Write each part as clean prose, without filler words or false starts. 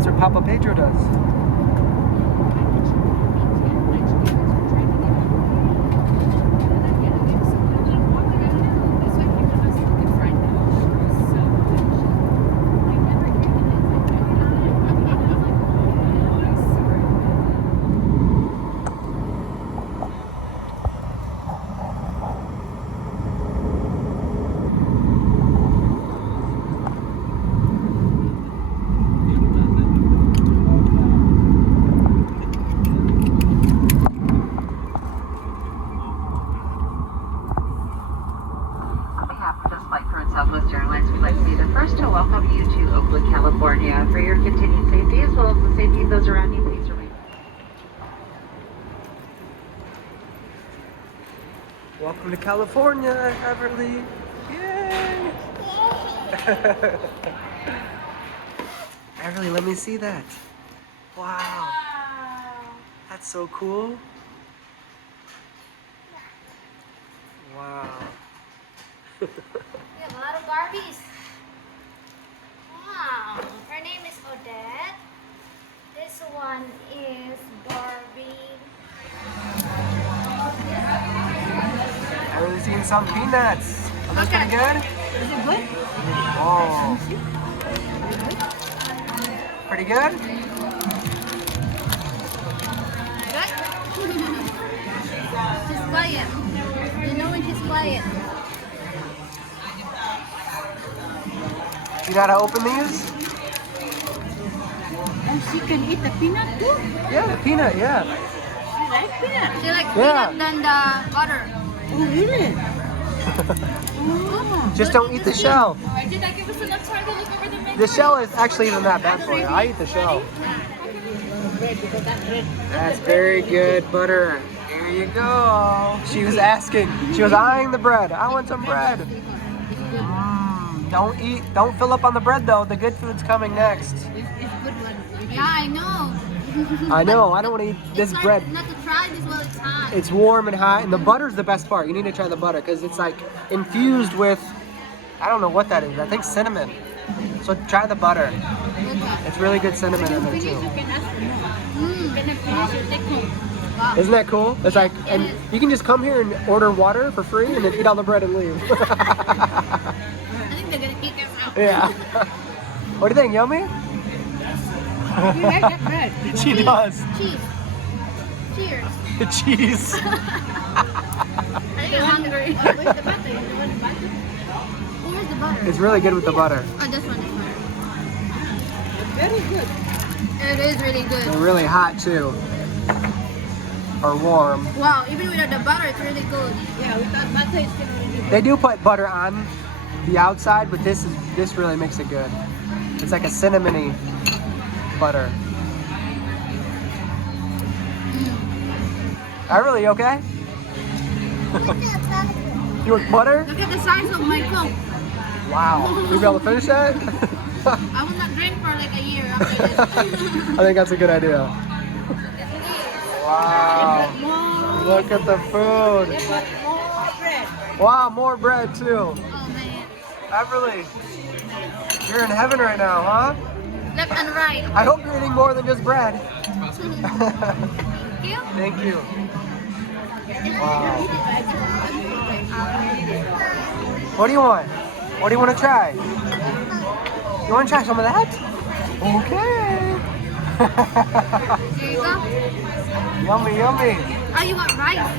That's what Papa Pedro does. California. For your continued safety as well as the safety of those around you, please remain. Welcome to California, Everly. Yay! Everly, let me see that. Wow. That's so cool. Wow. We have a lot of Barbies. Wow. Her name is Odette. This one is Barbie. I've really seen some peanuts. Are those pretty good? Is it good? Oh. Pretty good? Good? She's quiet. You know when she's quiet. You know how to open these? And she can eat the peanut too? Yeah, the peanut, yeah. She likes peanut. She likes Yeah. peanut than the butter. Oh, really? Oh. Just don't eat the shell. Did I give us enough time to look over the menu? The shell is actually even that bad for you. I eat the shell. Bread, because that bread. That's very good butter. Here you go. She was asking. She was eyeing the bread. I want some bread. Don't fill up on the bread though. The good food's coming next. It's good one. Yeah, I know. I know. I don't want to eat this It's bread. like not to try this while it's hot. It's warm and hot, and the butter's the best part. You need to try the butter because it's like infused with, I don't know what that is. I think cinnamon. So try the butter. Okay. It's really good cinnamon in there Finish, too. you can ask for more. You cannot finish, you take home. Wow. Isn't that cool? It's like, and you can just come here and order water for free and then eat all the bread and leave. I think they're gonna kick us out. Yeah. What do you think? Yummy? You like that bread? She does. Cheese. Cheers. The cheese. I think I'm hungry. Oh, where's the butter? You want the butter? Where's the butter? It's really good with the butter. Oh, this one is butter. Very good. It is really They're good. really hot too. Or warm. Wow, even without the butter, it's really good. Yeah, without butter, it's still really good. They do put butter on the outside, but this really makes it good. It's like a cinnamony butter. Everly, you okay? You want butter? Look at the size of my Coke. Wow. You be able to finish that? I will not drink for like a year after this. I think that's a good idea. Wow. More. Look at the food. They put more bread. Wow, more bread too. Oh man. Everly, you're in heaven right now, huh? Left and right. I hope you're eating more than just bread. Thank you. Thank you. Wow. What do you want? What do you want to try? You want to try some of that? Okay. There you go. Yummy, yummy. Oh, you want rice?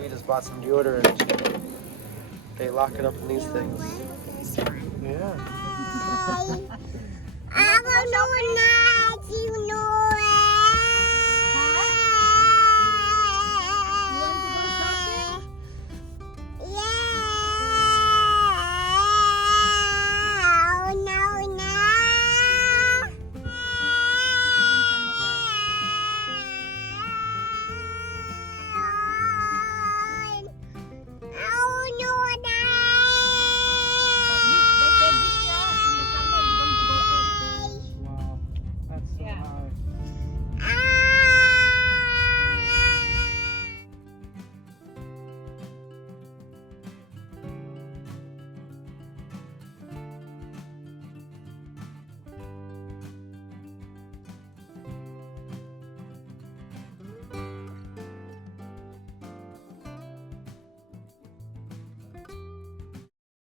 We just bought some deodorant. They lock it up in these things. Yeah. I don't know